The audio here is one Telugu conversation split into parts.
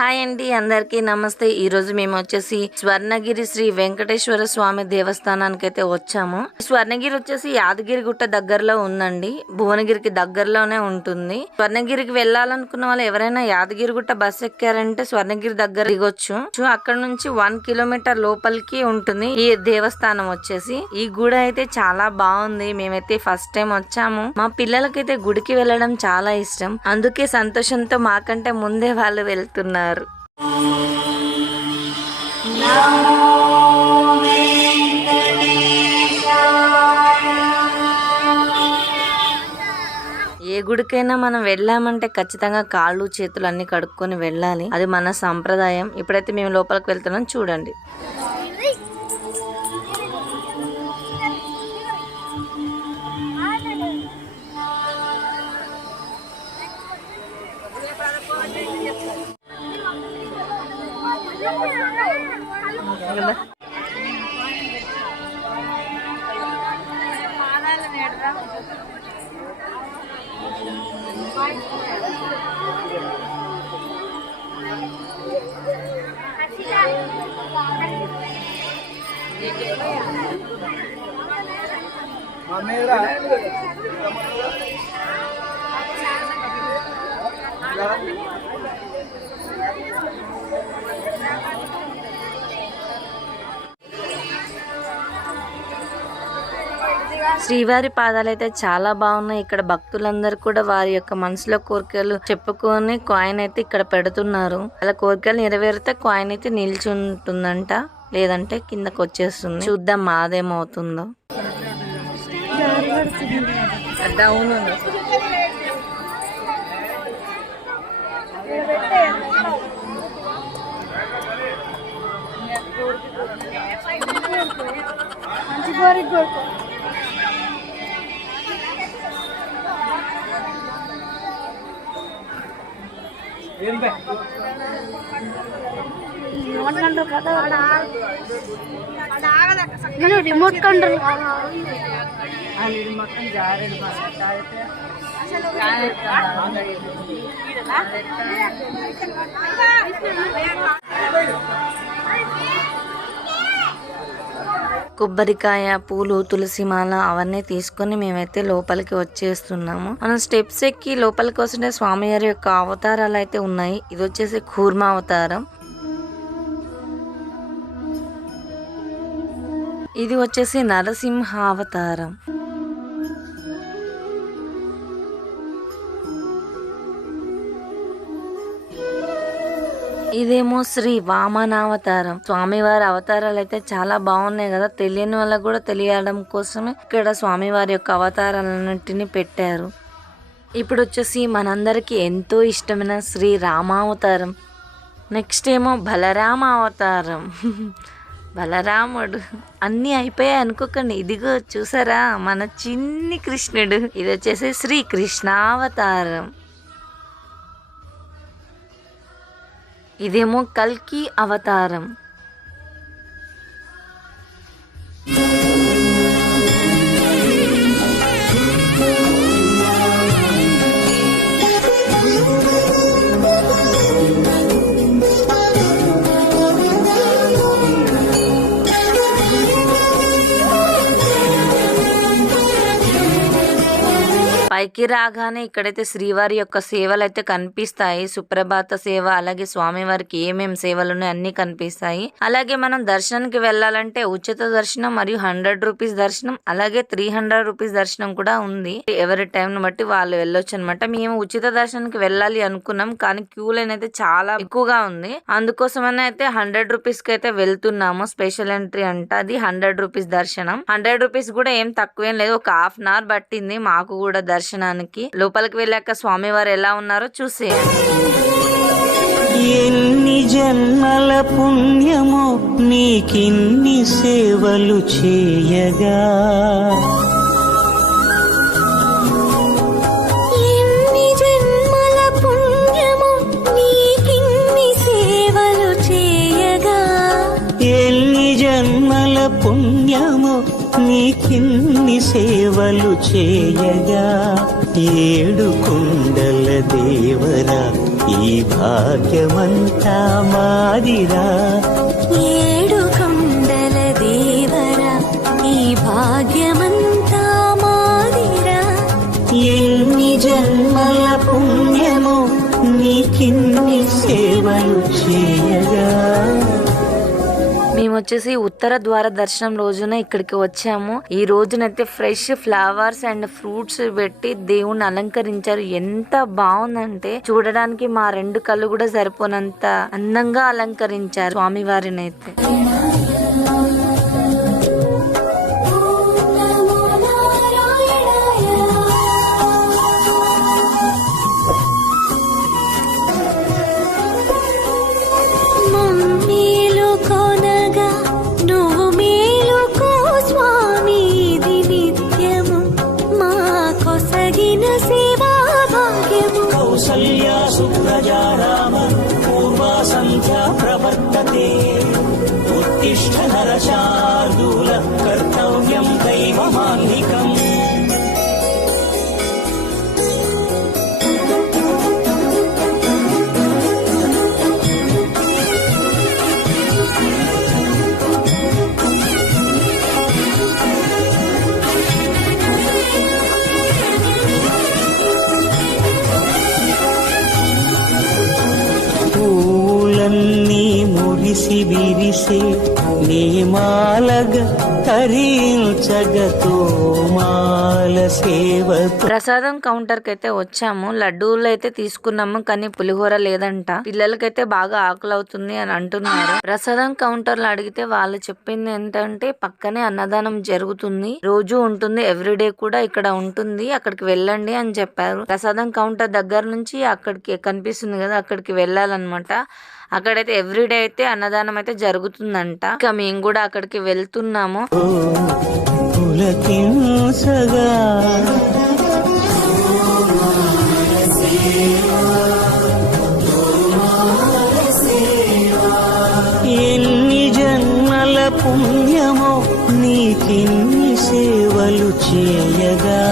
హాయ్ అండి, అందరికీ నమస్తే. ఈ రోజు మేము వచ్చేసి స్వర్ణగిరి శ్రీ వెంకటేశ్వర స్వామి దేవస్థానానికి అయితే వచ్చాము. స్వర్ణగిరి వచ్చేసి యాదగిరి గుట్ట దగ్గరలో ఉందండి, భువనగిరికి దగ్గరలోనే ఉంటుంది. స్వర్ణగిరికి వెళ్ళాలనుకున్న వాళ్ళు ఎవరైనా యాదగిరి గుట్ట బస్ ఎక్కారంటే స్వర్ణగిరి దగ్గర దిగొచ్చు. అక్కడ నుంచి 1 కిలోమీటర్ లోపలికి ఉంటుంది ఈ దేవస్థానం వచ్చేసి. ఈ గుడి అయితే చాలా బాగుంది. మేమైతే ఫస్ట్ టైం వచ్చాము. మా పిల్లలకైతే గుడికి వెళ్ళడం చాలా ఇష్టం, అందుకే సంతోషంతో మాకంటే ముందే వాళ్ళు వెళ్తున్నారు. ఏ గుడికైనా మనం వెళ్ళామంటే ఖచ్చితంగా కాళ్ళు చేతులు అన్ని కడుక్కొని వెళ్ళాలి, అది మన సంప్రదాయం. ఇప్పుడైతే మేము లోపలికి వెళ్తున్నాం, చూడండి. శ్రీవారి పాదాలు అయితే చాలా బాగున్నాయి. ఇక్కడ భక్తులందరూ కూడా వారి యొక్క మనసులో కోరికలు చెప్పుకొని కాయిన్ అయితే ఇక్కడ పెడుతున్నారు. అలా కోరికలు నెరవేరితే కాయిన్ అయితే నిల్చుంటుందంట, లేదంటే కిందకు వచ్చేస్తుంది. చూద్దాం మాదేమవుతుందో. డౌన్ రిమోట్ కంట్రోల్ మొత్తం జారేడు కొబ్బరికాయ, పూలు, తులసి మాల అవన్నీ తీసుకొని మేమైతే లోపలికి వచ్చేస్తున్నాము. మనం స్టెప్స్ ఎక్కి లోపలికి వస్తుంటే స్వామివారి యొక్క అవతారాలు అయితే ఉన్నాయి. ఇది వచ్చేసి కూర్మ అవతారం, ఇది వచ్చేసి నరసింహ అవతారం, ఇదేమో శ్రీ వామనావతారం. స్వామివారి అవతారాలు అయితే చాలా బాగున్నాయి కదా, తెలియని వాళ్ళకు కూడా తెలియడం కోసమే ఇక్కడ స్వామివారి యొక్క అవతారాలన్నింటినీ పెట్టారు. ఇప్పుడు వచ్చేసి మనందరికి ఎంతో ఇష్టమైన శ్రీ రామావతారం, నెక్స్ట్ ఏమో బలరామ అవతారం. బలరాముడు అన్ని అయిపోయాయి అనుకోకండి, ఇదిగో చూసారా మన చిన్ని కృష్ణుడు. ఇది వచ్చేసి శ్రీ కృష్ణావతారం, ఇదేమో కల్కి అవతారం. పైకి రాగానే ఇక్కడైతే శ్రీవారి యొక్క సేవలు అయితే కనిపిస్తాయి. సుప్రభాత సేవ, అలాగే స్వామివారికి ఏమేం సేవలు ఉన్నాయో అన్ని కనిపిస్తాయి. అలాగే మనం దర్శనానికి వెళ్ళాలంటే ఉచిత దర్శనం మరియు 100 రూపీస్ దర్శనం, అలాగే 300 రూపీస్ దర్శనం కూడా ఉంది. ఎవరి టైం బట్టి వాళ్ళు వెళ్ళొచ్చు అనమాట. మేము ఉచిత దర్శనానికి వెళ్ళాలి అనుకున్నాం, కానీ క్యూ లైన్ అయితే చాలా ఎక్కువగా ఉంది. అందుకోసమనే అయితే 100 రూపీస్ కి అయితే వెళ్తున్నాము. స్పెషల్ ఎంట్రీ అంట, అది 100 రూపీస్ దర్శనం. 100 రూపీస్ కూడా ఏం తక్కువేం లేదు, ఒక ½ అవర్ పట్టింది మాకు కూడా దర్శనానికి. లోపలికి వెళ్ళాక స్వామివారు ఎలా ఉన్నారో చూసేయండి. ఎన్ని జన్మల పుణ్యమో నీకిన్ని సేవలు చేయగా, ఎన్ని జన్మల పుణ్యమో నీకిన్ని సేవలు చేయగా, ఎన్ని జన్మల పుణ్యమో నీకిన్ని సేవలు చేయగా, ఏడు కొండల దేవరా ఈ భాగ్యమంతా మాదిరా. 7 కొండల దేవరా ఈ భాగ్యమంతా మాదిరా. ఎన్ని జన్మల పుణ్యమో నీకిన్ని సేవలు చేయగా. మేము వచ్చేసి ఉత్తర ద్వార దర్శనం రోజున ఇక్కడికి వచ్చాము. ఈ రోజునైతే ఫ్రెష్ ఫ్లవర్స్ అండ్ ఫ్రూట్స్ పెట్టి దేవుణ్ణి అలంకరించారు. ఎంత బాగుందంటే చూడడానికి మా 2 కళ్ళు కూడా సరిపోనంత అందంగా అలంకరించారు స్వామి వారిని అయితే. కౌసల్యా సుప్రజా రామ పూర్వా సంధ్యా ప్రవర్తతే. ఉత్తిష్ఠ నరశార్దూల కర్తవ్యం దైవమాన్నికం. పూలన్నీ మురిసి విరిసే నేమాలగ తరించగతో మాల సేవ. ప్రసాదం కౌంటర్ కి అయితే వచ్చాము. లడ్డూలు అయితే తీసుకున్నాము కానీ పులిహోర లేదంట. పిల్లలకైతే బాగా ఆకలి అవుతుంది అని అంటున్నారు. ప్రసాదం కౌంటర్ లో అడిగితే వాళ్ళు చెప్పింది ఏంటంటే పక్కనే అన్నదానం జరుగుతుంది, రోజు ఉంటుంది, ఎవ్రీడే కూడా ఇక్కడ ఉంటుంది, అక్కడికి వెళ్ళండి అని చెప్పారు. ప్రసాదం కౌంటర్ దగ్గర నుంచి అక్కడికి కనిపిస్తుంది కదా, అక్కడికి వెళ్ళాలన్నమాట. అక్కడైతే ఎవ్రీడే అయితే అన్నదానం అయితే జరుగుతుందంట. ఇక మేము కూడా అక్కడికి వెళ్తున్నాము. ఎన్ని జన్మల పుణ్యమో నీకిన్ని సేవలు చేయగా.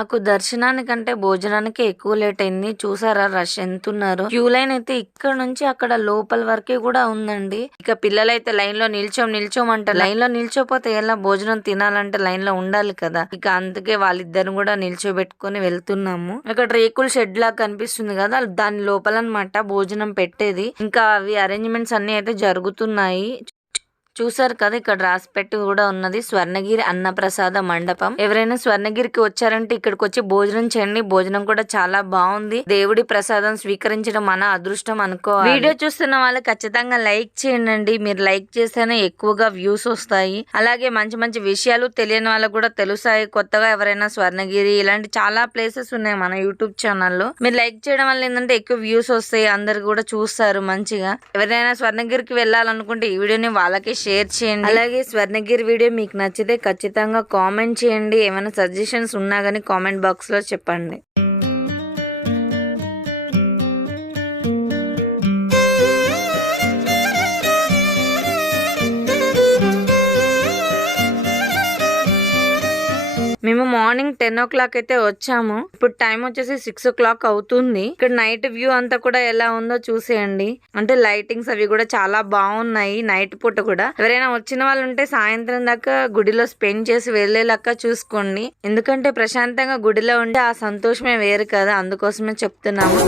మాకు దర్శనానికంటే భోజనానికి ఎక్కువ లేట్ అయింది. చూసారా రష్ ఎంతున్నారు. క్యూ లైన్ అయితే ఇక్కడ నుంచి అక్కడ లోపల వరకే కూడా ఉందండి. ఇక పిల్లలైతే లైన్ లో నిల్చోమంటే లైన్ లో నిల్చోపోతే ఎలా, భోజనం తినాలంటే లైన్ లో ఉండాలి కదా. ఇక అందుకే వాళ్ళిద్దరు కూడా నిల్చోబెట్టుకుని వెళ్తున్నాము. ఇక్కడ రేకుల షెడ్ లాగా కనిపిస్తుంది కదా, దాని లోపల అన్నమాట భోజనం పెట్టేది. ఇంకా అవి అరేంజ్మెంట్స్ అన్ని అయితే జరుగుతున్నాయి. చూసారు కదా, ఇక్కడ రాసిపెట్టి కూడా ఉన్నది స్వర్ణగిరి అన్నప్రసాద మండపం. ఎవరైనా స్వర్ణగిరికి వచ్చారంటే ఇక్కడికి వచ్చి భోజనం చేయండి. భోజనం కూడా చాలా బాగుంది. దేవుడి ప్రసాదం స్వీకరించడం మన అదృష్టం అనుకోవాలి. వీడియో చూస్తున్న వాళ్ళు ఖచ్చితంగా లైక్ చేయండి. మీరు లైక్ చేస్తేనే ఎక్కువగా వ్యూస్ వస్తాయి. అలాగే మంచి మంచి విషయాలు తెలియని వాళ్ళకు కూడా తెలుస్తాయి. కొత్తగా ఎవరైనా స్వర్ణగిరి ఇలాంటి చాలా ప్లేసెస్ ఉన్నాయి మన యూట్యూబ్ ఛానల్లో. మీరు లైక్ చేయడం వల్ల ఏంటంటే ఎక్కువ వ్యూస్ వస్తాయి, అందరు కూడా చూస్తారు మంచిగా. ఎవరైనా స్వర్ణగిరికి వెళ్ళాలనుకుంటే ఈ వీడియోని వాళ్ళకి షేర్ చేయండి. అలాగే స్వర్ణగిరి వీడియో మీకు నచ్చితే ఖచ్చితంగా కామెంట్ చేయండి. ఏమైనా సజెషన్స్ ఉన్నా కానీ కామెంట్ బాక్స్ లో చెప్పండి. మేము మార్నింగ్ 10 o'clock అయితే వచ్చాము. ఇప్పుడు టైం వచ్చేసి 6 o'clock అవుతుంది. ఇక్కడ నైట్ వ్యూ అంతా కూడా ఎలా ఉందో చూసేయండి. అంటే లైటింగ్స్ అవి కూడా చాలా బాగున్నాయి నైట్ పూట కూడా. ఎవరైనా వచ్చిన వాళ్ళు ఉంటే సాయంత్రం దాకా గుడిలో స్పెండ్ చేసి వెళ్ళేలాగా చూసుకోండి. ఎందుకంటే ప్రశాంతంగా గుడిలో ఉంటే ఆ సంతోషమే వేరు కదా, అందుకోసమే చెప్తున్నాము.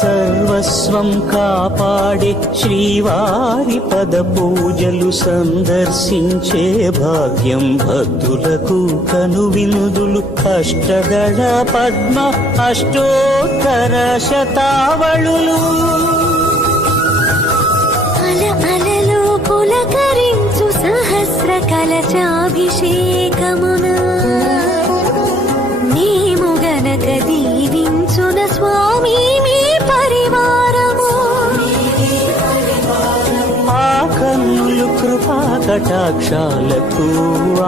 సర్వస్వం కాపాడే శ్రీవారి పద పూజలు సందర్శించే భాగ్యం భక్తులకు కనువినుదులు. అష్టదళ పద్మ అష్టోత్తర శతావళులు అలలు పులకరించు సహస్ర కలచాభిషేకమున మేము గనక దీవించున స్వామి మీ పరివారము. ఆ కన్నులు కృపా కటాక్షాలకు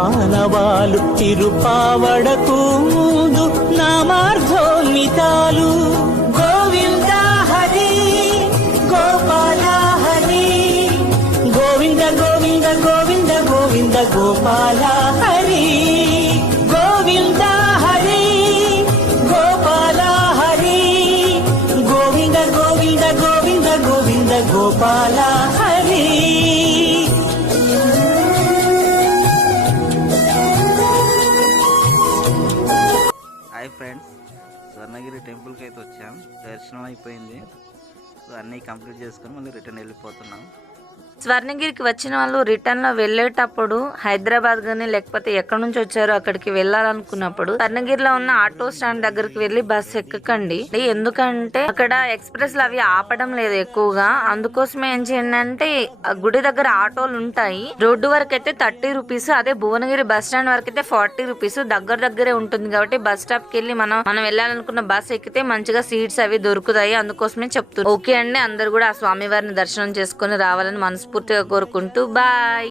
ఆనవాలు తిరుపావడకు ముందు నామార్థోన్మితాలు గోవింద హరి గోపాల హరి గోవింద గోవింద గోవింద గోవింద గోపాల హరి గోవింద హరి గోపాల హరి గోవింద గోవింద గోవింద గోవింద గోపాల హరి. హాయ్ ఫ్రెండ్స్, స్వర్ణగిరి టెంపుల్కి అయితే వచ్చాం. దర్శనం అయిపోయింది. సో అన్నీ కంప్లీట్ చేసుకొని మళ్ళీ రిటర్న్ వెళ్ళిపోతున్నాం. స్వర్ణగిరికి వచ్చిన వాళ్ళు రిటర్న్ లో వెళ్ళేటప్పుడు హైదరాబాద్ గానీ లేకపోతే ఎక్కడి నుంచి వచ్చారో అక్కడికి వెళ్ళాలనుకున్నప్పుడు స్వర్ణగిరిలో ఉన్న ఆటో స్టాండ్ దగ్గరికి వెళ్ళి బస్ ఎక్కకండి. ఎందుకంటే అక్కడ ఎక్స్ప్రెస్ లు అవి ఆపడం లేదు ఎక్కువగా. అందుకోసమే ఏం చేయండి అంటే గుడి దగ్గర ఆటోలు ఉంటాయి. రోడ్డు వరకు అయితే 30 రూపీస్, అదే భువనగిరి బస్ స్టాండ్ వరకు అయితే 40 రూపీస్. దగ్గరే ఉంటుంది కాబట్టి బస్ స్టాప్ కి వెళ్ళి మనం వెళ్ళాలనుకున్న బస్ ఎక్కితే మంచిగా సీట్స్ అవి దొరుకుతాయి. అందుకోసమే చెప్తున్నాను. ఓకే అండి, అందరు కూడా ఆ స్వామివారిని దర్శనం చేసుకుని రావాలని మనస్ఫూర్తిగా కోరుకుంటూ బాయ్.